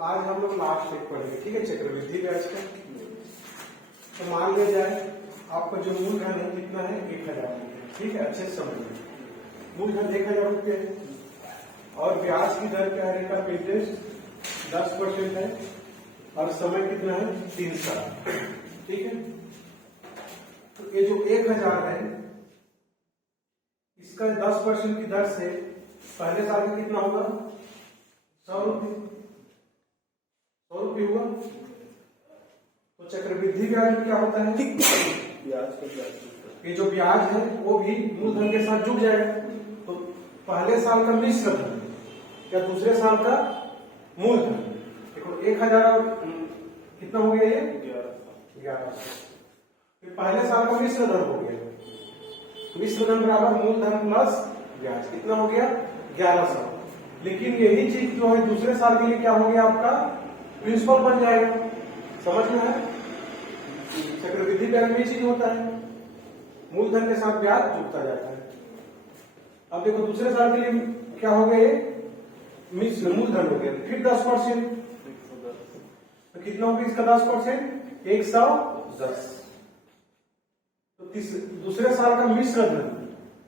आज हम लोग लास्ट एक पढ़ेंगे, ठीक है, चक्रवृद्धि ब्याज का। तो मान लिया जाए आपका जो मूलधन है कितना है, 1000 रुपये, ठीक है, अच्छे से समझिए। मूलधन 1000 रुपये है और ब्याज की दर क्या है, रेट ऑफ इंटरेस्ट 10% है और समय कितना है, 3 साल, ठीक है। तो ये जो 1000 है इसका 10% की दर से पहले साल में कितना होगा, 100 रुपये, 100 रुपये हुआ। तो चक्रवृद्धि ब्याज में क्या होता है, ब्याज का ब्याज, ये जो ब्याज है वो भी मूलधन के साथ जुड़ जाएगा। तो पहले साल का मिश्र धन या दूसरे साल का मूलधन, देखो 1000 और कितना हो गया, ये 1100। फिर पहले साल का मिश्र धन हो गया, मिश्र धन बराबर मूलधन प्लस ब्याज, कितना हो गया, 1100। लेकिन यही चीज जो है दूसरे साल के लिए क्या हो गया, आपका प्रिंसिपल बन जाएगा। समझ में है, चक्रवृद्धि ब्याज में ये चीज होता है, मूलधन के साथ ब्याज जुड़ता जाता है। अब देखो दूसरे साल के लिए क्या हो गया, ये मिश्र मूलधन हो गया, फिर 10%, तो कितना हो गया इसका 10%, 110। तो दूसरे साल का मिश्र धन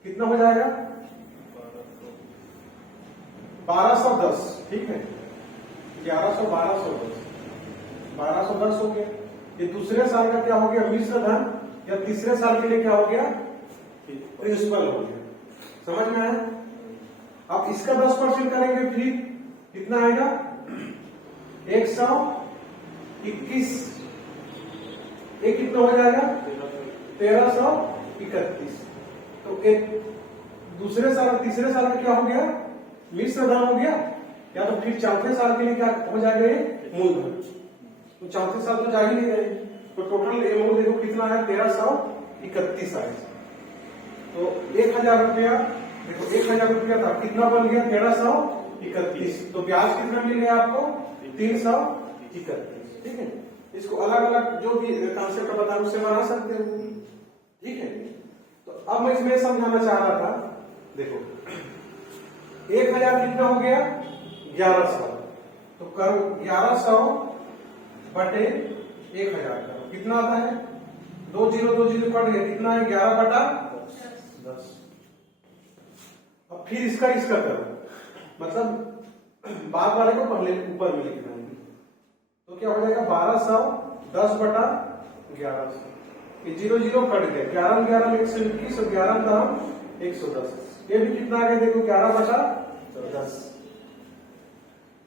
कितना हो जाएगा, 1210, ठीक है, 1100 1210, 1210 हो गया। ये दूसरे साल का क्या हो गया, मिश्र धन, या तीसरे साल के लिए क्या हो गया, प्रिंसिपल हो गया। समझ में आया। अब इसका 10% करेंगे फिर कितना आएगा, 121, ये कितना हो जाएगा, 1331। तो एक दूसरे साल तीसरे साल का क्या हो गया, मिश्र धन हो गया, या तो फिर चौथे साल के लिए क्या हो जाएगा, ये मूलधन। तो चौथे साल तो जा ही नहीं रहे, तो टोटल अमाउंट देखो कितना है, 1331 आए। तो 1000 रुपया, देखो 1000 रुपया था, कितना बन गया, 1331। तो ब्याज कितना मिल गया आपको, 331, ठीक है। इसको अलग अलग जो भी कॉन्सेप्ट बता उससे बना सकते हो, ठीक है। तो अब मैं इसमें समझाना चाह रहा था, देखो 1000 कितना हो गया, 1100। तो करो 1100 बटे 1000 करो, कितना आता है, 2 0 2 0 कट गया, कितना है, 11/10। अब फिर इसका करो, मतलब बाद वाले को पहले ऊपर में लिखना है। तो क्या हो जाएगा, 1210/1100, ये 0 0 कट गया, 11 11 121 और 11 का 110। ये भी कितना आ गया, देखो 11/10।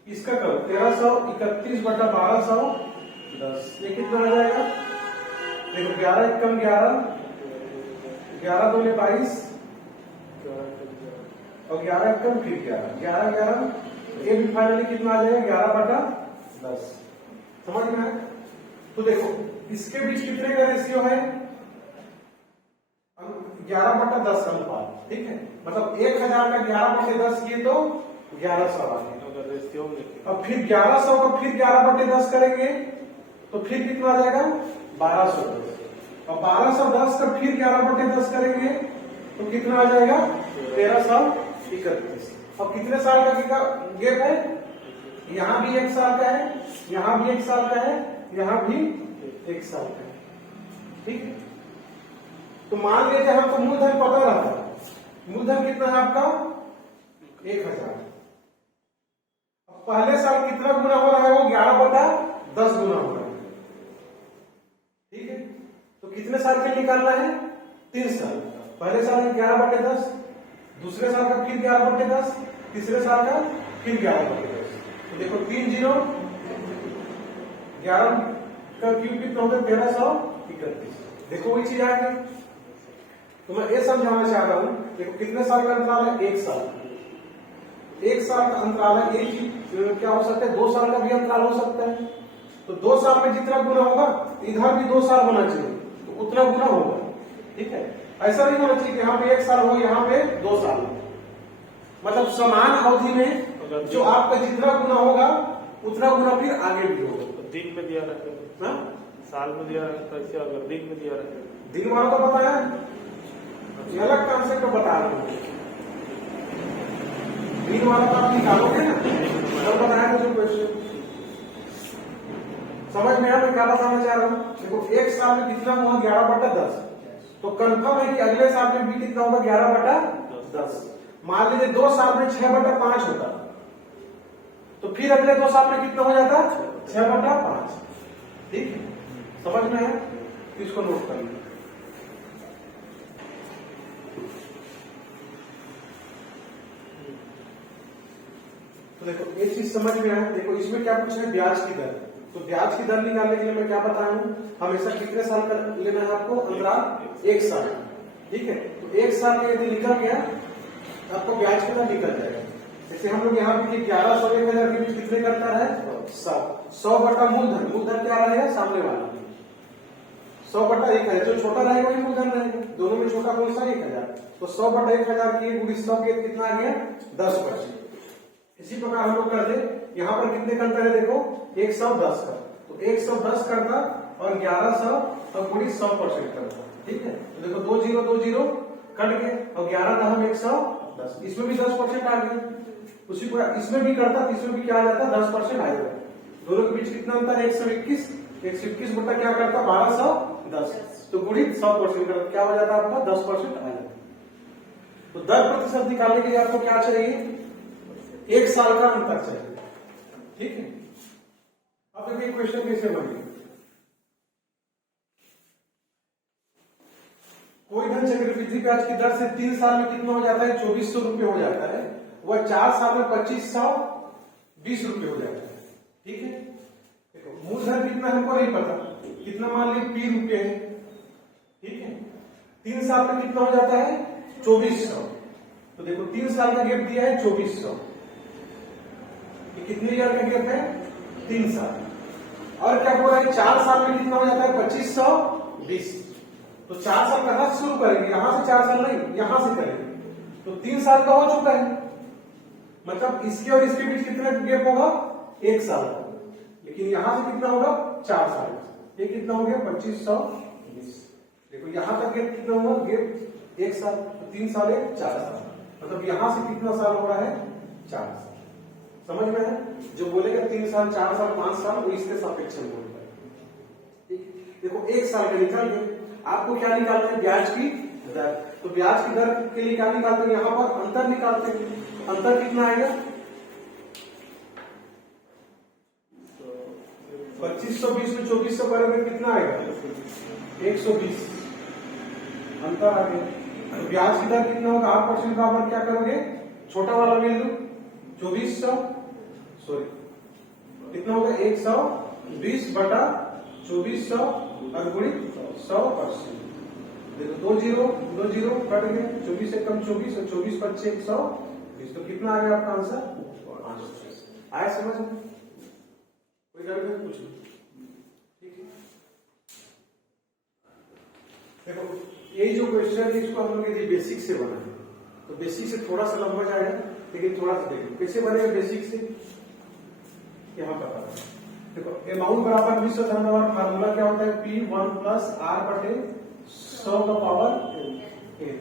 इसका करो 1331/1210, ये कितना आ जाएगा, देखो 11 1 कम 11, 11 2 22 और 11 1 कम फिर 11 11 11, ये भी फाइनली कितना आ जाएगा, 11/10। समझ में है। तो देखो इसके बीच कितने का रेशियो है, 11/10 अनुपात, ठीक है। मतलब 1000 का 11/10 किए तो 1100 आ गया। अब फिर 1100 का फिर 11/10 करेंगे तो फिर कितना आ जाएगा, 1210। और 1210 का फिर 11/10 करेंगे तो कितना आ जाएगा, 1331। अब कितने साल का गैप है, यहाँ भी 1 साल का है, यहाँ भी 1 साल का है, यहाँ भी 1 साल का है, ठीक है। तो मान लीजिए हमको मूलधन पता रहा, मूलधन कितना है आपका, 1000। पहले साल कितना गुना हो रहा है, वो 11/10 गुना हो रहा है, ठीक है। तो कितने साल के लिए निकालना है, 3 साल। पहले साल में 11/10, दूसरे साल का फिर 11/10, तीसरे साल का फिर 11/10। तो देखो 3 0, 11 का क्यूब कितना होगा, 1331। देखो वही चीज आ गई। तो मैं ये समझाना चाह रहा हूं, देखो कितने साल का अंतराल है, 1 साल। 1 साल का अंतराल है, एक ही क्या हो सकता है, 2 साल का भी अंतराल हो सकता है। तो 2 साल में जितना गुना होगा इधर भी 2 साल होना चाहिए, तो उतना गुना होगा, ठीक है। ऐसा नहीं होना चाहिए कि यहाँ पे 1 साल हो, यहाँ पे 2 साल हो। मतलब समान अवधि में जो आपका जितना गुना होगा उतना गुना फिर आगे भी होगा। दिन में दिया रहता है, साल में दिया रहता है, अगर दिन में दिया रहता है, दिन वाला तो बताया, ये अलग कॉन्सेप्ट बता रहे हैं। दिन वाला तो आप निकालोगे ना, तब बताया था जो क्वेश्चन। समझ में आया मैं क्या बताना चाह रहा हूँ? देखो एक साल में कितना हुआ 11/10, तो कंफर्म है कि अगले साल में भी कितना होगा 11/10। मान लीजिए 2 साल में 6/5 होता, तो फिर अगले 2 साल में कितना हो जाता 6/5। ठीक है, समझ में है? इसको नोट कर लीजिए। तो देखो एक चीज समझ में आया। देखो इसमें क्या पूछा है, ब्याज की दर। तो ब्याज की दर निकालने के लिए मैं क्या बताया हूं, हमेशा कितने साल का लेना है आपको, अंतराल 1 साल। ठीक है, तो 1 साल में यदि निकल गया आपको ब्याज की दर निकल जाएगा। जैसे हम लोग यहाँ पे 1100 1000 के बीच कितने करता है 100 बटा मूलधन। मूलधन क्या रहेगा, सामने वाला 100 बटा 1000, जो छोटा रहेगा वही मूलधन रहेगा। दोनों में छोटा कौन सा 1000, तो 100 बटा 1000 की गुणी 100 के कितना आ गया 10%। इसी प्रकार हम लोग कर दे, यहाँ पर कितने करता है देखो 110 का, तो 110 करता और 1100 और गुणी 100% करता। ठीक है, तो देखो 2 0 2 0 कट गए और 11 का हम 110, इसमें भी 10% आ गया। उसी को इसमें भी करता तो इसमें भी क्या आ जाता 10% आएगा। दोनों के बीच कितना अंतर है 121, 121 बटा क्या करता 1210, तो गुणित 100% करता क्या हो जाता आपका 10% आ जाता। तो दर प्रतिशत निकालने के लिए आपको क्या चाहिए, 1 साल का अंतर चाहिए। ठीक है, अब देखिए क्वेश्चन कैसे बनेगा। कोई धन चक्रवृद्धि ब्याज की दर से 3 साल में कितना हो जाता है 2400 रुपये हो जाता है, वह 4 साल में 2520 रुपये हो जाता है। ठीक है, देखो मूलधन कितना हमको नहीं पता, कितना मान लीजिए पी रुपये है। ठीक है, 3 साल में कितना हो जाता है 2400, तो देखो 3 साल का गैप दिया है 2400, कितने ईयर का गैप है 3 साल। और क्या बोला है 4 साल में कितना हो जाता है 2520, तो 4 साल का शुरू करेंगे, यहां से 4 साल नहीं यहां से करेंगे, तो 3 साल का हो चुका है, मतलब इसके और इसके बीच कितना गैप होगा 1 साल का, लेकिन यहां से कितना होगा 4 साल, ये कितना हो गया 2520। देखो यहां तक गैप कितना हुआ, गैप 1 साल, तो 3 साल 4 साल, मतलब यहां से कितना साल हो रहा है 4 साल। समझ में है? जो बोलेगा 3 साल 4 साल 5 साल वो इसके सापेक्ष में बोलता है। ठीक, देखो 1 साल का निकाल गए, आपको क्या निकालना है ब्याज की दर। तो ब्याज की दर के लिए क्या निकालते हैं, यहां पर अंतर निकालते हैं। अंतर कितना आएगा 2520 में 2400 करोगे कितना आएगा 120, अंतर आ गया। तो ब्याज की दर कितना होगा 8% बराबर क्या करोगे, छोटा वाला बिंदु 2400 सॉरी कितना होगा 120 बटा 2400 और गुणित 100%। देखो 2 0 कट गए, 24 से कम 24 और 24 5 120, तो कितना आ गया आपका आंसर 5। आया समझ में? कोई डर नहीं कुछ नहीं। ठीक है, देखो ये जो क्वेश्चन है इसको हम लोग यदि बेसिक से बना है तो बेसिक से थोड़ा सा लंबा जाएगा, लेकिन थोड़ा सा देखो कैसे बनेगा बेसिक से, यहां पर पता है। देखो अमाउंट बराबर मिश्र धन और फार्मूला क्या होता है P1 प्लस R बटे 100 का पावर n।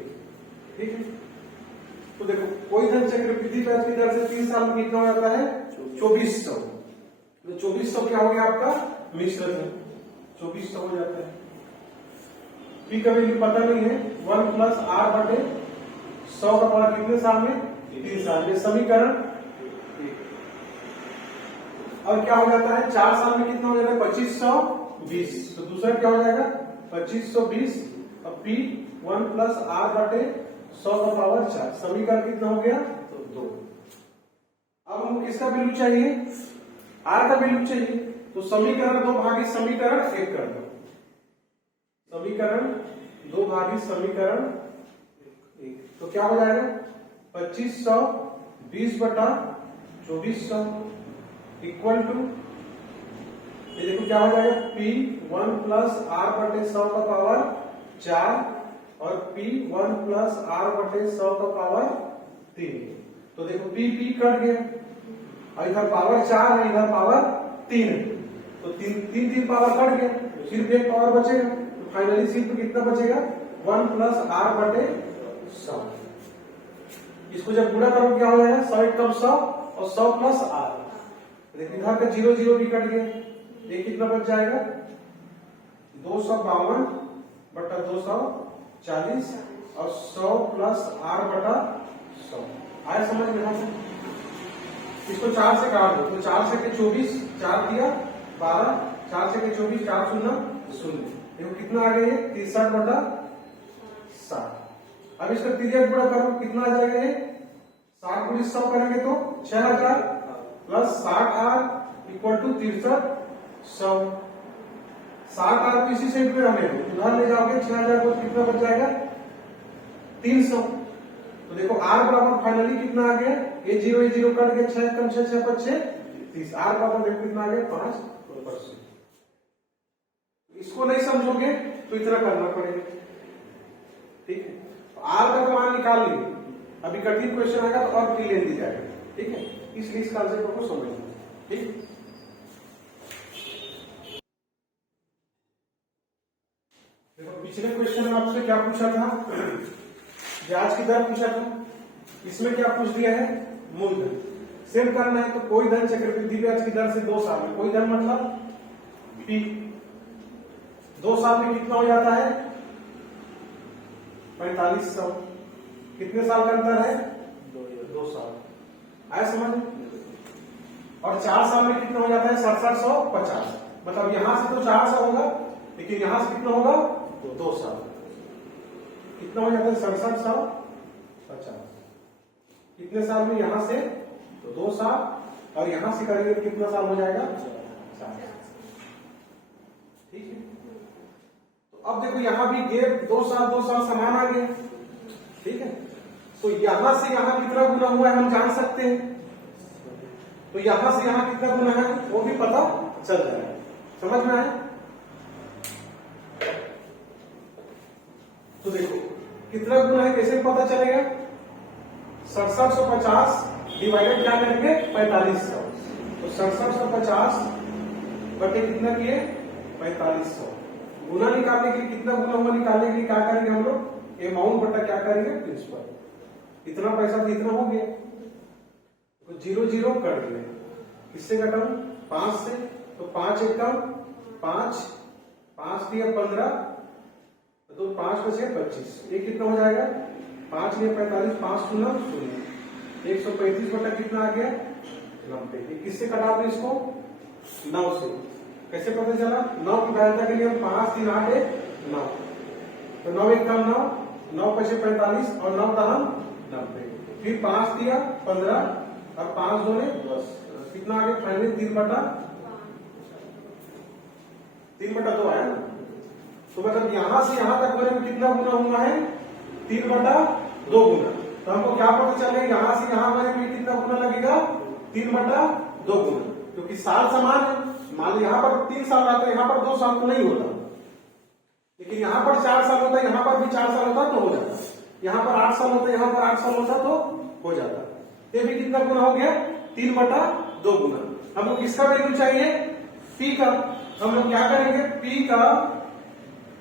ठीक है, तो देखो कोई धन चक्रवृद्धि ब्याज की दर से 3 साल में कितना हो जाता है 2400, तो 2400 क्या हो गया आपका मिश्र धन 2400 हो जाता है। P का वैल्यू पता नहीं है, 1 प्लस R बटे 100 का पावर कितने साल में 3 साल, ये समीकरण। और क्या हो जाता है 4 साल में कितना हो जाता है 2520, तो दूसरा क्या हो जाएगा 2520 और P1 प्लस R बटे 100 का पावर 4, समीकरण कितना हो गया तो 2। अब हमको किसका वैल्यू चाहिए R का वैल्यू चाहिए, तो समीकरण 2 भागी समीकरण 1 कर दो, समीकरण 2 भागी समीकरण 1, तो क्या हो जाएगा 2520 बटा 2400 इक्वल टू, ये देखो क्या हो जाएगा P1 प्लस R बटे 100 का पावर 4 और P1 प्लस R बटे 100 का पावर 3, तो देखो P कट गया और इधर पावर 4 है इधर पावर 3 है, तो 3 पावर कट गया, सिर्फ एक पावर बचेगा, तो फाइनली सिर्फ कितना बचेगा 1 प्लस R बटे 100। इसको जब पूरा करो क्या हो जाएगा 100 कम 100 और 100 प्लस R, देखिए इधर का 0 0 भी कट गया, ये कितना बच जाएगा 252 बटा 240 और 100 प्लस r बटा 100 आया समझ में? यहां से इसको 4 से काट दो तो 4 से के 24, 4 दिया 12, 4 से के 24, 4 शून्य शून्य, देखो कितना आ गया ये 63 बटा 60। अब इसका तिर्यक गुणा करो कितना आ जाएगा ये 60 गुणित 100 करेंगे तो 6000 plus 60r equal to 6300। 60r को इसी सेट में हमें उधर ले जाओगे 6000 को कितना बच जाएगा 300। तो देखो r बराबर फाइनली कितना आ गया ये 0 कट गया 6 कम 6 6 5 30, r बराबर देखो कितना आ गया 5%। इसको नहीं समझोगे तो इतना करना पड़ेगा, ठीक है। r का तो मान निकाल लिए, अभी कठिन क्वेश्चन आएगा तो और क्लियर दी जाएगा, ठीक है। इसलिए इस कॉन्सेप्ट को समझना, ठीक। देखो पिछले क्वेश्चन में आपसे क्या पूछा था, ब्याज की दर पूछा था, इसमें क्या पूछ दिया है मूलधन। सेम करना है तो कोई धन चक्रवृद्धि ब्याज की दर से 2 साल में, कोई धन मतलब पी 2 साल में कितना हो जाता है 4500। कितने साल का अंतर है 2 साल, आया समझ। और 4 साल में कितना हो जाता है 6750, मतलब यहां से तो 400 होगा लेकिन यहां से कितना होगा 2 साल, कितना हो जाता है 6750। कितने साल में यहां से 2 साल और यहां से करेंगे कितना साल हो जाएगा 4, ठीक है। तो अब देखो यहां भी गैप 2 साल समान आ गया, ठीक है। तो यहां से यहां कितना गुना हुआ है हम जान सकते हैं, तो यहां से यहां कितना गुना है वो भी पता चल जाएगा, समझ में आया। तो देखो कितना गुना है कैसे पता चलेगा 6750 डिवाइडेड क्या करेंगे 4500, तो 6750 बटे कितना किए 4500, गुना निकालने के लिए कितना गुना हुआ निकालने के लिए क्या करेंगे हम लोग अमाउंट बटा क्या करेंगे प्रिंसिपल, इतना पैसा तो इतना हो गया, तो 0 कर दिए, किससे घटाऊं 5 से, तो 5 एकम 5 5 दिया 15, तो 5 में से 25, ये कितना हो जाएगा 5 में 45, 5 शून्य शून्य, 135 बटा कितना आ गया 90। किससे कटा दो इसको 9 से, कैसे पता चला 9 की वैल्यू के लिए हम 5 3 8 9, तो 9 एक कम 9, 9 5 45 और 9 दहम 90, फिर 5 दिया 15 और 5 2 10, कितना आ गया फाइनली 3 बटा 2 आया ना। तो मतलब यहां से यहां तक मेरे में कितना गुना हुआ है 3 बटा 2 गुना, तो हमको क्या पता चलेगा यहां से यहां मेरे में कितना गुना लगेगा 3 बटा 2 गुना, क्योंकि साल समान है। मान लो यहाँ पर 3 साल आता है, यहाँ पर 2 साल तो नहीं होता, लेकिन यहाँ पर 4 साल होता है, यहाँ पर भी 4 साल होता तो हो जाता, यहाँ पर 8 साल होता है, यहाँ पर 8 साल होता तो हो जाता। ये भी कितना गुना हो गया 3 बटा 2 गुना। हमको किसका वैल्यू चाहिए पी का, हम लोग क्या करेंगे पी का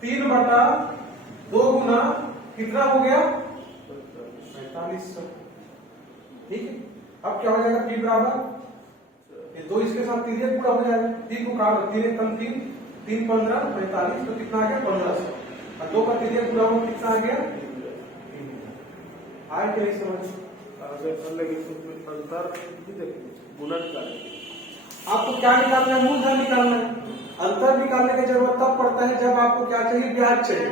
3 बटा 2 गुना कितना हो गया 4500, ठीक है। अब क्या हो जाएगा पी बराबर ये 2 इसके साथ तिर्यक गुणा हो जाएगा, 3 को काट 3 एक कम 3 3 15 45, तो कितना आ गया 1500, और 2 का तिर्यक गुणा हो कितना आ गया आए क्या नहीं समझ। आपको क्या निकालना है मूलधन निकालना है, अंतर निकालने की जरूरत तब पड़ता है जब आपको क्या चाहिए ब्याज चाहिए,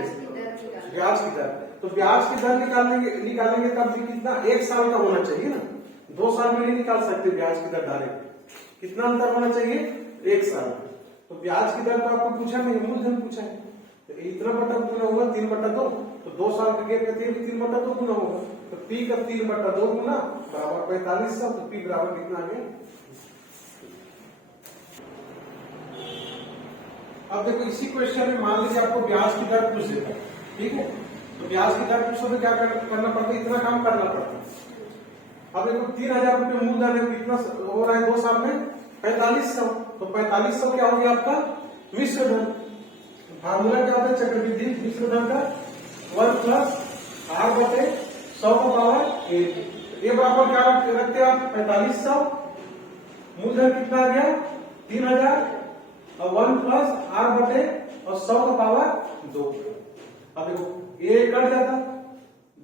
ब्याज की दर। तो ब्याज की दर निकालेंगे तब भी कितना 1 साल का होना चाहिए ना, 2 साल में नहीं निकाल सकते ब्याज की दर डायरेक्ट, कितना अंतर होना चाहिए 1 साल। तो ब्याज की दर तो आपको पूछा नहीं मूलधन पूछा है, तो इतना बटा गुना होगा 3 बटा 2, तो 2 साल का गैप कहते हैं 3 बटा 2 गुना होगा, तो पी का 3 बटा 2 गुना बराबर 4500, तो पी बराबर कितना आ गया। अब देखो इसी क्वेश्चन में मान लीजिए आपको ब्याज की दर पूछ देता है, ठीक है। तो ब्याज की दर पूछो तो क्या करना पड़ता है, इतना काम करना पड़ता है। अब देखो 3000 रुपये मूलधन है, कितना हो रहा है 2 साल में 4500, तो 4500 क्या हो गया आपका मिश्र धन। फार्मूला क्या होता है चक्रवृद्धि मिश्र धन का 1 प्लस r बटे 100 का पावर 1, ये बराबर क्या रखते हैं आप 4500, मूलधन कितना आ गया 3000 और 1 प्लस आर बटे और 100 का पावर 2। अब देखो ये कट जाता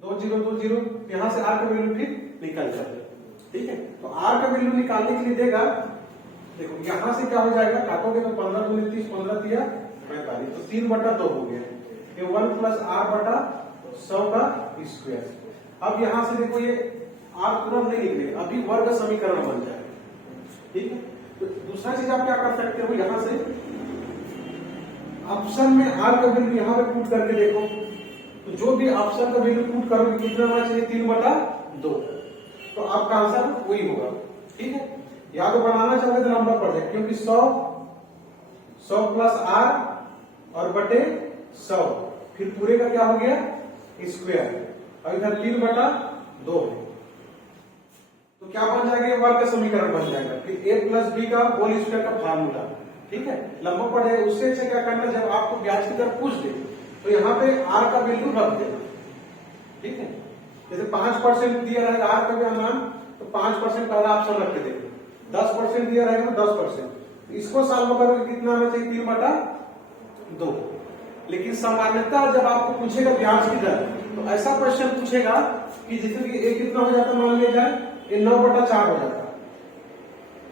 2 0 2 0, यहां से आर का वैल्यू फिर निकल जाता। ठीक है, तो आर का वैल्यू निकालने के लिए देगा, देखो यहां से क्या हो जाएगा, काटोगे तो 15 दूनी 30, 15 दिया 45, तो 3/2 हो गया। ये 1 प्लस आर बटा 100 का स्क्वायर। अब यहां से देखो ये आर तुरंत नहीं निकले, अभी वर्ग समीकरण बन जाएगा। ठीक है, तो दूसरा चीज आप क्या कर सकते हो, यहां से ऑप्शन में आर का वैल्यू यहां पे पुट करके देखो, तो जो भी ऑप्शन का वैल्यू पुट करोगे कितना होना चाहिए, 3/2, तो आपका आंसर वही होगा। ठीक है, या तो बनाना चाहोगे तो लंबा पड़ जाए, क्योंकि 100 प्लस आर और बटे 100, फिर पूरे का क्या हो गया स्क्वायर, और इधर 3/2 है, तो क्या बन जाएगा, वर्ग का समीकरण बन जाएगा। फिर a प्लस बी का होल स्क्वायर का फार्मूला। ठीक है, लंबा पड़े, उससे अच्छा क्या करना, जब आपको ब्याज की दर पूछ दे तो यहाँ पे आर का वैल्यू रख देना। ठीक है, जैसे 5% दिया रहेगा आर का मान, तो 5% पहला ऑप्शन रख के देंगे, 10% दिया रहेगा तो 10%, इसको सॉल्व करोगे कितना आना चाहिए, 3/2। लेकिन सामान्यतः जब आपको पूछेगा ब्याज की दर, तो ऐसा क्वेश्चन पूछेगा कि जैसे कि एक कितना हो जाता मान लिया जाए, ये 9/4 हो जाता,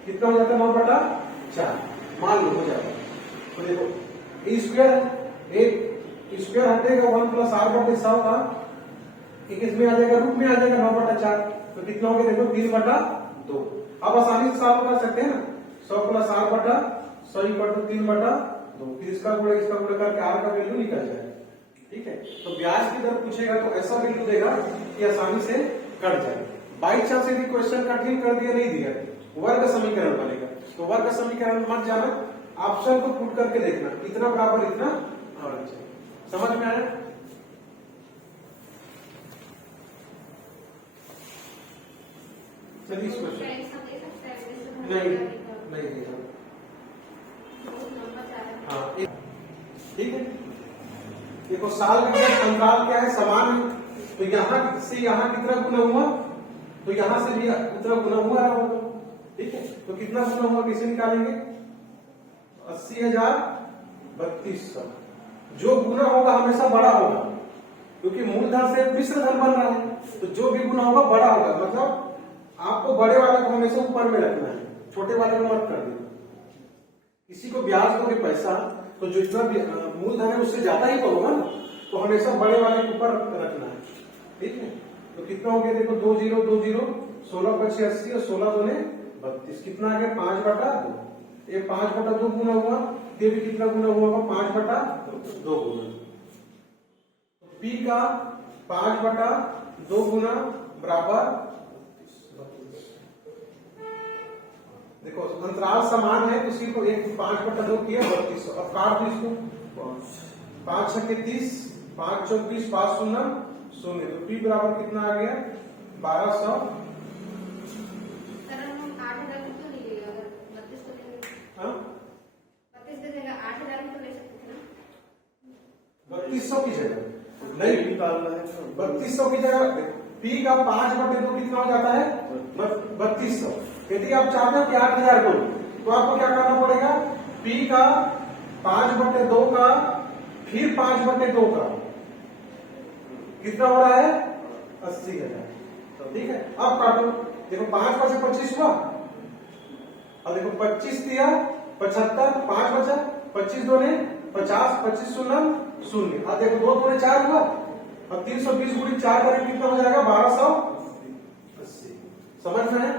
कितना हो जाता 9/4 मान लो हो जाता। तो देखो ए स्क्वायर, एक स्क्वायर हटेगा 1 प्लस आर बटे 100 का, एक इसमें आ जाएगा, रूप में आ जाएगा 9/4, तो कितना हो गया देखो 3/2। अब आसानी से सॉल्व कर सकते हैं ना, 100 प्लस आर बटा 100 इक्वल टू 3/2, फिर इसका गुणा करके आर का वैल्यू निकल जाएगा। ठीक है, तो ब्याज की दर पूछेगा तो ऐसा वैल्यू देगा कि आसानी से कट जाए। बाई चांस यदि क्वेश्चन कठिन कर दिया, नहीं दिया, वर्ग समीकरण बनेगा, तो वर्ग समीकरण मत जाना, ऑप्शन को पुट करके देखना, इतना बराबर इतना आना चाहिए। समझ में आया? चलिए इसमें नहीं नहीं हाँ, ठीक है। देखो साल में अंतराल क्या है, समान है, तो यहां से यहां कितना गुना हुआ, तो यहां से भी उतना गुना हुआ होगा। ठीक है, तो कितना गुना हुआ कैसे निकालेंगे, 80,3200। जो गुना होगा हमेशा बड़ा होगा, क्योंकि मूलधन से मिश्र धन बन रहा है, तो जो भी गुना होगा बड़ा होगा, मतलब आपको बड़े वाले को हमेशा ऊपर में रखना है, छोटे वाले को मत कर देना। किसी को ब्याज दोगे पैसा, तो जो इतना मूलधन है उससे ज्यादा ही तो होगा ना, तो हमेशा बड़े वाले के ऊपर रखना है। ठीक है, तो कितना हो गया देखो 2 0 2 0, 16 × 80 और 16 दूने 32, कितना आ गया 5/2। ये 5/2 गुना हुआ, ये भी कितना गुना हुआ 5/2 गुना। पी का 5/2 गुना बराबर, देखो अंतराल समान है, उसी को एक 5/2 किया 3200। अब काट दो इसको, 5 × 30, 5 × 24, 5 0 0, तो पी बराबर कितना आ गया 1200। हाँ 3200 की जगह नहीं निकालना है, 3200 की जगह पी का 5/2 कितना हो जाता है 3200। यदि आप चाहते हो कि 8000 को, तो आपको क्या करना पड़ेगा, पी का 5/2 का फिर 5/2 का कितना हो रहा है 80,000। ठीक है, अब काटो, देखो 5 × 25 हुआ, अब देखो 25 दिया 75, 5 बचा 25 दूने 50, 25 0 0, अब देखो 2 दूने 4 हुआ, अब 320 × 4 करें कितना हो जाएगा 1280। समझ में है?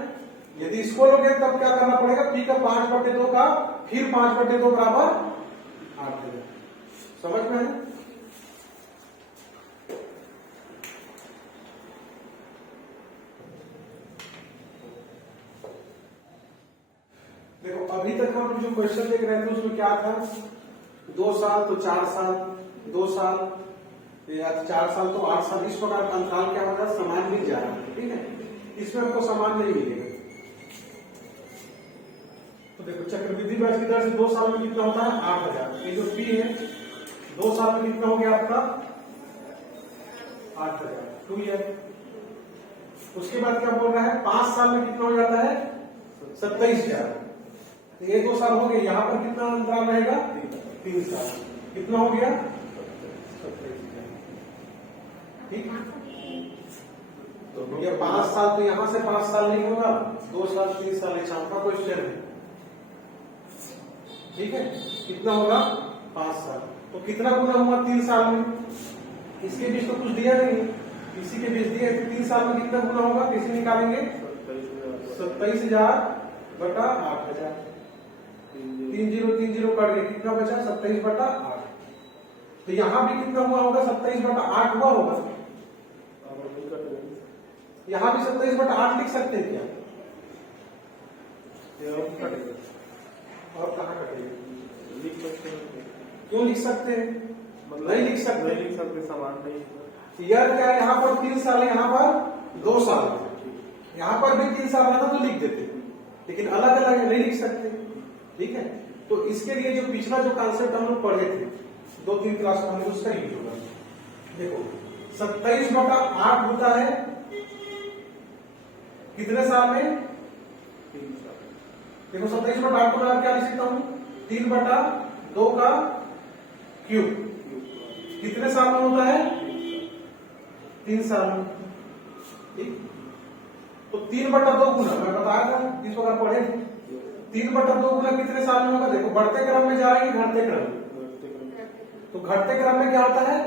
यदि इसको लोगे तब क्या करना पड़ेगा, पी का 5/2 का फिर 5/2 बराबर 8000। समझ में है? देखो अभी तक हम जो क्वेश्चन देख रहे थे उसमें क्या था, 2 साल तो 4 साल, 2 साल या 4 साल तो 8 साल, इस प्रकार का अंतराल क्या होता है, समान मिल जा रहा है। ठीक है, इसमें आपको समान नहीं मिलेगा। तो देखो चक्रवृद्धि ब्याज की दर से 2 साल में कितना होता है 8000, ये जो पी है 2 साल में कितना हो गया आपका 8000, 2 ईयर। उसके बाद क्या बोल रहा है, 5 साल में कितना हो जाता है 27,000, तो ये 2 साल हो गए, यहाँ पर कितना अंतराल रहेगा? 3 साल। कितना हो गया? ठीक। तो ये 5 साल, तो यहाँ से 5 साल नहीं होगा, 2 साल 3 साल एग्जाम का क्वेश्चन है। ठीक है, कितना होगा? 5 साल। तो कितना गुना हुआ 3 साल में? इसके बीच तो कुछ दिया नहीं, इसी के बीच दिया, तो 3 साल में कितना गुना होगा? कैसे निकालेंगे? 27,000 बटा 8,000। 30 कट गए, कितना बचा? 27 बटा 8। तो यहाँ भी कितना हुआ होगा? 27 बटा 8 हुआ होगा। यहाँ भी 27 बटा 8 लिख सकते हैं क्या? और कहाँ कटेगा? लिख सकते हैं। क्यों लिख सकते हैं? नहीं लिख सकते। नहीं लिख सकते, समान नहीं। यार क्या, यहाँ पर 3 साल है, यहाँ पर 2 साल है। यहाँ पर भी 3 साल रहता तो लिख देते, लेकिन अलग अलग नहीं लिख सकते। ठीक है, तो इसके लिए जो पिछला जो कॉन्सेप्ट हम लोग पढ़े थे 2-3 क्लास में, उसका यूज होगा। देखो 27 बटा 8 होता है कितने साल में? 3 साल। देखो 27 बटा 8 को मैं क्या लिख सकता हूँ? 3 बटा 2 का क्यूब। कितने साल में होता है? 3 साल में। ठीक, तो 3 बटा 2 गुना मैं बताया था इस वक्त पढ़े। 3 बटा 2 गुना कितने साल में होगा? देखो बढ़ते क्रम में जा रही है, घटते क्रम में। तो घटते क्रम में क्या होता है?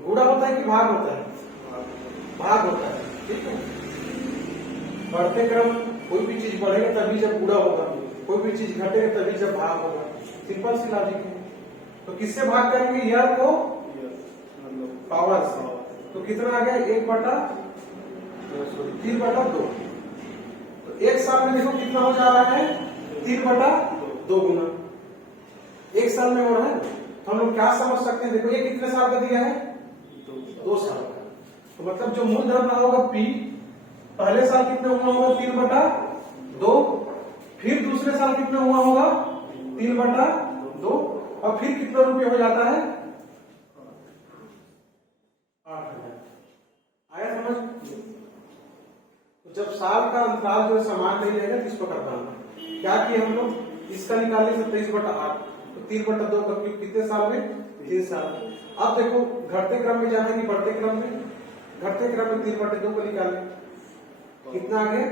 गुणा होता है कि भाग होता है? भाग होता है। ठीक है, बढ़ते क्रम कोई भी चीज बढ़ेगा तभी जब गुणा होगा, कोई भी चीज घटेगा तभी जब भाग होगा। सिंपल सी लॉजिक है। तो किससे भाग करेंगे? ईयर को पावर से। तो कितना आ गया? 1 बटा 3 बटा 2। तो 1 साल में देखो कितना हो जा रहा है? 3 बटा 2 गुना 1 साल में हो रहा है। तो हम लोग क्या समझ सकते हैं? देखो ये कितने साल का दिया है? 2 साल का। तो मतलब जो मूलधन रहा होगा P, पहले साल कितना हुआ होगा? 3 बटा 2। फिर दूसरे साल कितना हुआ होगा? 3 बटा 2। और फिर कितना रुपये हो जाता है? 8,000। आया समझ? तो जब साल का अंतराल जो समान नहीं रहेगा, किस प्रकार बनाना? क्या किए हम लोग? इसका निकाले 27 बटा 8, तो 3 बटा 2 का क्यूब कितने साल में? 3 साल। अब देखो घटते क्रम में जाना है कि बढ़ते क्रम में? घटते क्रम में 3 बटे 2 को निकाले, कितना आ गया?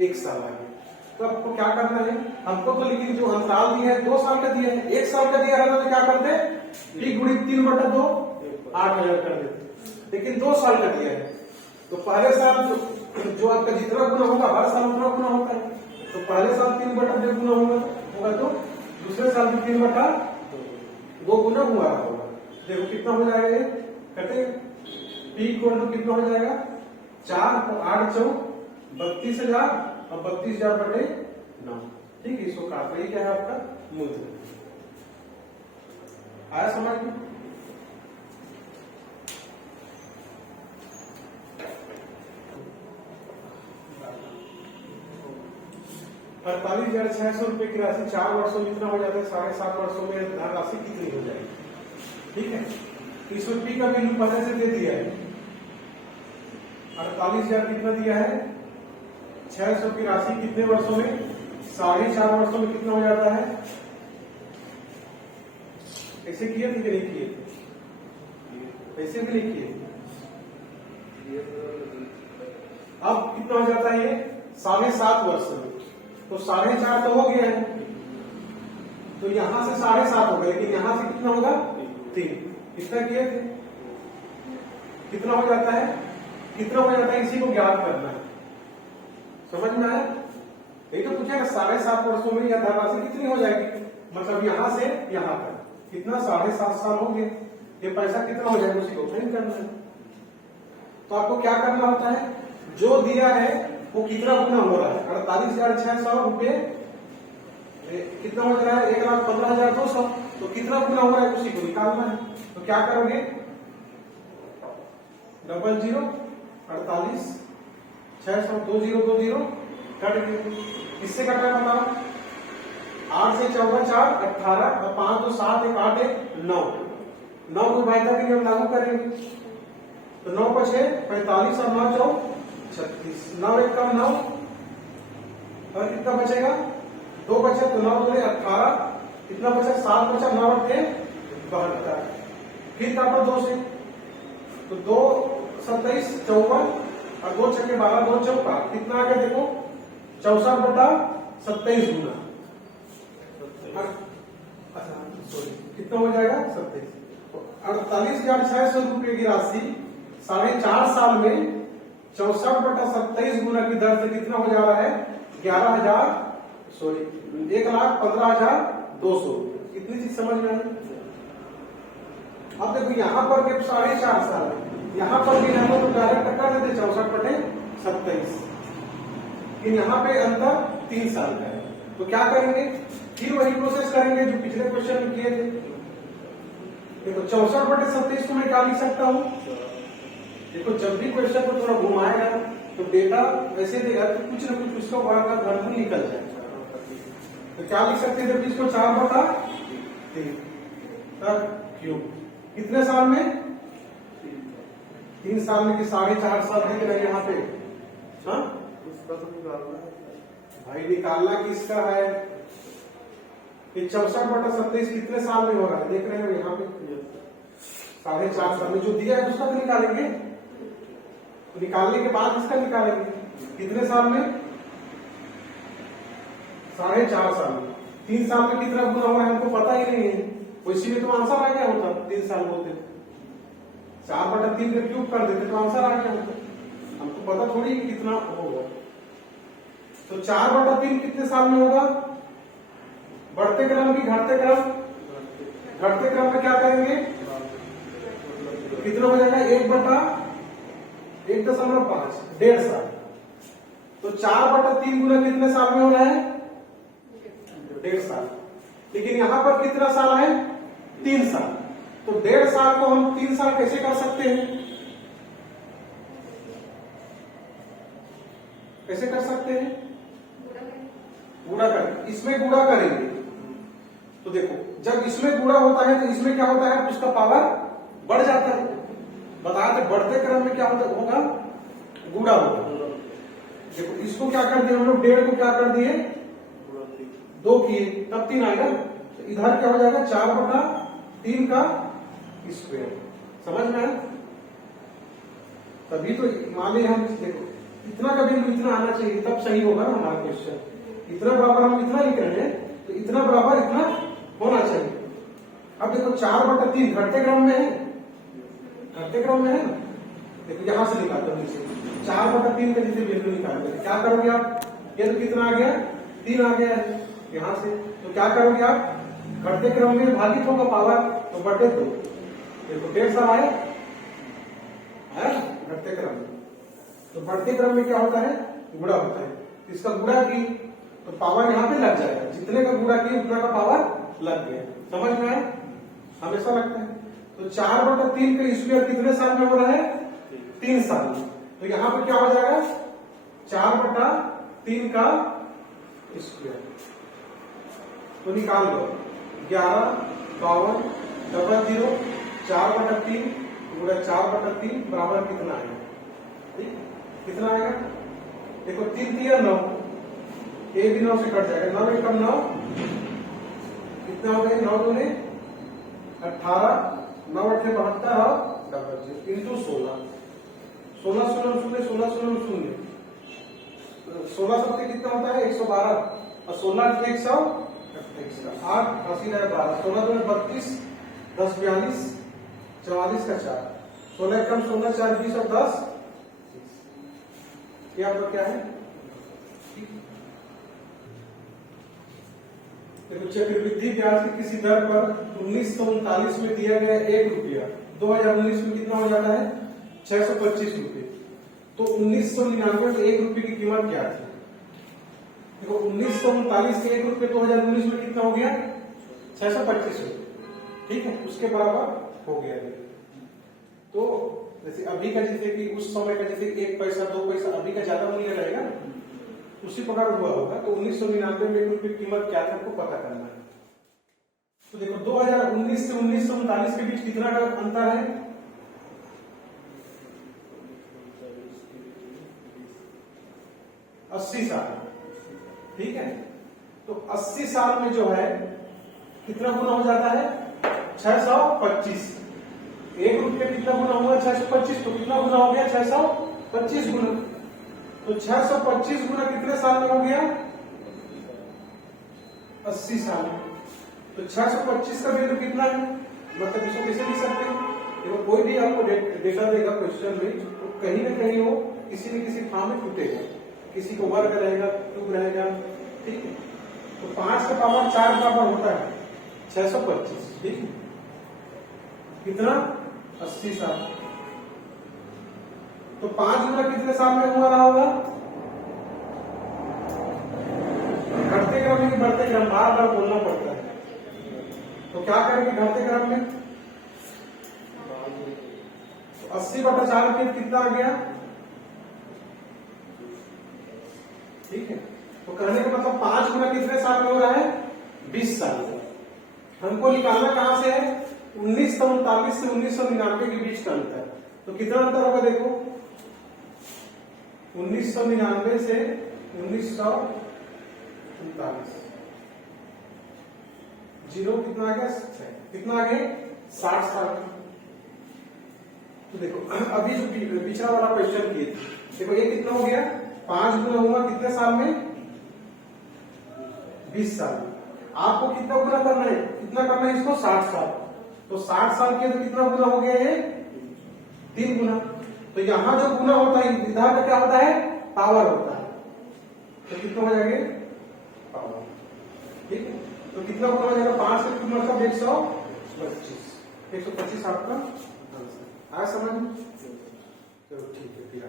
1 साल आ गया। तो आपको क्या करना है? हमको तो लेकिन जो अंतराल दिया है 2 साल का दिया है, 1 साल का दिया रहता तो क्या करते? P गुणित 3 बटा 2 8,000 कर देते, लेकिन 2 साल का दिया है। तो पहले साल जो आपका जितना गुना होगा हर साल उतना गुना होता है। तो पहले साल 3 बटा 2 गुना होगा तो दूसरे साल भी 3 बटा 2 गुना हुआ होगा। देखो कितना हो जाएगा ये? कटे P को कितना हो जाएगा? 4 और 8 4 32,000 और 32,000 बटे 9। ठीक है, इसको काट रही क्या है आपका? मूलधन। आया समझ में? ₹48,600 की राशि 4 वर्षों में इतना हो जाता है, 7.5 वर्षों में धन राशि कितनी हो जाएगी? ठीक है, इसमें P का वैल्यू पहले से दे दिया है। 48,000 कितना दिया है? 600 की राशि कितने वर्षों में? 4.5 वर्षों में कितना हो जाता है? ऐसे किए थे कि नहीं किए? ऐसे भी नहीं किए। अब कितना हो जाता है ये? 7.5 वर्ष में। तो 4.5 तो हो गया है, तो यहां से 7.5 होगा, लेकिन यहां से कितना होगा? 3। कितना किए थे? कितना हो जाता है? कितना हो जाता है? इसी को ज्ञात करना है। समझ में आया? यही तो पूछा 7.5 वर्षों में यह धनराशि कितनी हो जाएगी? मतलब यहां से यहां तक कितना? 7.5 साल हो गए। ये पैसा कितना हो जाएगा उसी को फाइंड करना है। तो आपको क्या करना होता है? जो दिया है वो कितना गुना हो रहा है? 48,600 रुपये कितना हो रहा है? 1,15,200। तो कितना गुना हो रहा है उसी को निकालना है। तो क्या करोगे? 00 48,600 2020 कट गए। किससे कटा बताओ? 8 से 14 4 18 और 5 2 7 1 8 1 9 9 को भाइता के लिए हम लागू करेंगे। तो 9 पर 6 45 और 9 4 36 9 1 कम 9 और कितना बचेगा? 2 बचे तो 9 दूनी 18, कितना बचा 7 बचा, 9 थे 72, फिर काटो 2 से, तो 2 27 54 और 2 छक्के 12, 2 चौका कितना आ गया देखो 64/27 गुना, अच्छा सॉरी कितना हो जाएगा 27, 48,600 रुपए की राशि 4.5 साल में 64/27 गुना की दर से कितना हो जा रहा है 1,15,200। कितनी चीज समझ में आई? अब देखो यहाँ पर के 4.5 साल है, यहाँ पर भी रहता तो डायरेक्ट कर देते 64/27, लेकिन यहाँ पे अंतर 3 साल का है, तो क्या करेंगे फिर वही प्रोसेस करेंगे जो पिछले क्वेश्चन में किए थे। देखो 64/27 को मैं क्या लिख सकता हूँ, देखो जब भी क्वेश्चन को थोड़ा घुमाएगा तो डेटा वैसे देगा तो कुछ न कुछ उसका वर्ग का घनमूल निकल जाए, तो क्या लिख सकते हैं इसको 4/3 क्यूब, कितने साल में 3 साल में कि 4.5 साल है कि नहीं यहाँ पे, हाँ इसका तो निकालना है भाई, निकालना किसका है, 64/27 कितने साल में हो रहा है देख रहे हैं यहाँ पे 4.5 साल में, जो दिया है उसका तो निकालेंगे, तो निकालने के बाद इसका निकालेंगे कितने साल में 4.5 साल में, 3 साल में कितना गुना हो रहा है हमको पता ही नहीं है, तो इसीलिए तो आंसर आ गया होता, 3 साल बोलते 4/3 का क्यूब कर देते तो आंसर आ गया होता, हमको पता थोड़ी कितना होगा। तो 4/3 कितने साल में होगा, बढ़ते क्रम की घटते क्रम, घटते क्रम में क्या करेंगे कितना हो जाएगा 1/1.5 1.5 साल, तो 4/3 गुना कितने साल में हो रहा है 1.5 साल, लेकिन यहां पर कितना साल है 3 साल, तो 1.5 साल को हम 3 साल कैसे कर सकते हैं, कैसे कर सकते हैं गुणा करेंगे, इसमें गुणा करेंगे, तो देखो जब इसमें गुणा होता है तो इसमें क्या होता है उसका पावर बढ़ जाता है, बताया था बढ़ते क्रम में क्या होगा गुणा होगा। देखो इसको क्या कर दिया हम लोग 1.5 को क्या कर दिए 2 किए तब 3 आएगा, तो इधर क्या हो जाएगा 4/3 का स्क्वायर, समझ में आया? तभी तो मान ली हम देखो इतना का बिंदु इतना आना चाहिए तब सही होगा ना हमारा क्वेश्चन, इतना बराबर हम इतना लिख रहे हैं तो इतना बराबर इतना होना चाहिए। अब देखो 4/3 घटते क्रम में है, घटते क्रम में है ना, देखो यहां से निकालते हैं नीचे 4/3 का जैसे बिंदु निकालेंगे क्या करोगे आप, ये तो कितना आ गया 3 आ गया है यहां से, तो क्या करोगे आप घटते क्रम में भागित होगा पावर तो बटे 2, देखो 1.5 साल आया है घटते क्रम में, तो बढ़ते क्रम में क्या होता है गुणा होता है, इसका गुणा की तो पावर यहाँ पे लग जाएगा, जितने का गुणा किए उतना का पावर लग गया, समझ में आया? हमेशा लगता है। तो 4/3 का स्क्वायर कितने साल में हो रहा है 3 साल में, तो यहाँ पे क्या हो जाएगा 4/3 का स्क्वायर, तो निकाल लो 11 52 00 4/3 गुणा 4/3 बराबर कितना आएगा, ठीक कितना आएगा, देखो 3 3 9, ये भी 9 से कट जाएगा, 9 1 9 कितना हो गया 9 दूने 18 9 8 72 और डबल जीरो इंटू 16 16 0 0 16 0 0 16 सबसे कितना होता है 112 और 16 128 का 8 80 12 16 दूने 32 10 42 44 का 4 16 कम 16 4 20 और 10 ये आपका क्या है, देखो चक्रवृद्धि ब्याज की किसी दर पर 1939 में दिया गया 1 रुपया 2019 में कितना हो जाता है 625 रुपये, तो 1999 में 1 रुपये की कीमत क्या थी, देखो 1939 के 1 रुपये 2019 में कितना हो गया 625 रुपये, ठीक है उसके बराबर हो गया। तो जैसे अभी का जैसे कि उस समय का जैसे 1 पैसा 2 पैसा अभी का ज्यादा मूल्य रहेगा उसी प्रकार हुआ होगा, तो 1999 में 1 रुपये की कीमत क्या था आपको पता करना है। तो देखो 2019 से 1939 के बीच कितना का अंतर है 80 साल, ठीक है तो 80 साल में जो है कितना गुना हो जाता है 625। 1 रुपये कितना गुना हुआ 625, तो कितना गुना हो गया 625 गुना। तो 625 गुना कितने साल में हो गया 80 साल में। तो 625 का वैल्यू कितना है, मतलब इसको कैसे लिख सकते हैं। देखो कोई भी आपको डेटा देगा क्वेश्चन में, तो कहीं ना कहीं वो किसी न किसी फॉर्म में टूटेगा, किसी को वर्ग रहेगा, क्यूब रहेगा, ठीक है। तो 5 का पावर 4 बराबर होता है 625, ठीक है। कितना 80 साल। तो 5 गुना कितने साल में हुआ रहा होगा, घटते क्रम में बढ़ते क्रम, बार बार बोलना पड़ता है। तो क्या करेंगे घटते क्रम में, तो 80/4 में कितना आ गया, ठीक है। तो कहने का मतलब 5 गुना कितने साल में हो रहा है 20 साल में। हमको निकालना कहां से है 1939 से 1999 के बीच का अंतर। तो कितना अंतर होगा देखो 1999 से 1939, जीरो कितना आ गया, कितना आ गया 60 साल। तो देखो अभी जो पिछला वाला क्वेश्चन किए देखो ये कितना हो गया 5 गुना हुआ कितने साल में 20 साल में। आपको कितना गुना करना है, कितना करना है इसको 60 साल। तो 60 साल के तो कितना गुना हो गया ये 3 गुना। तो यहां जो गुना होता है विधा का क्या होता है पावर होता है। तो कितना हो जाएगा पावर, ठीक है। तो कितना गुना हो जाएगा 5 से कितना मतलब 125 आपका आंसर आया समझ में। चलो ठीक है फिर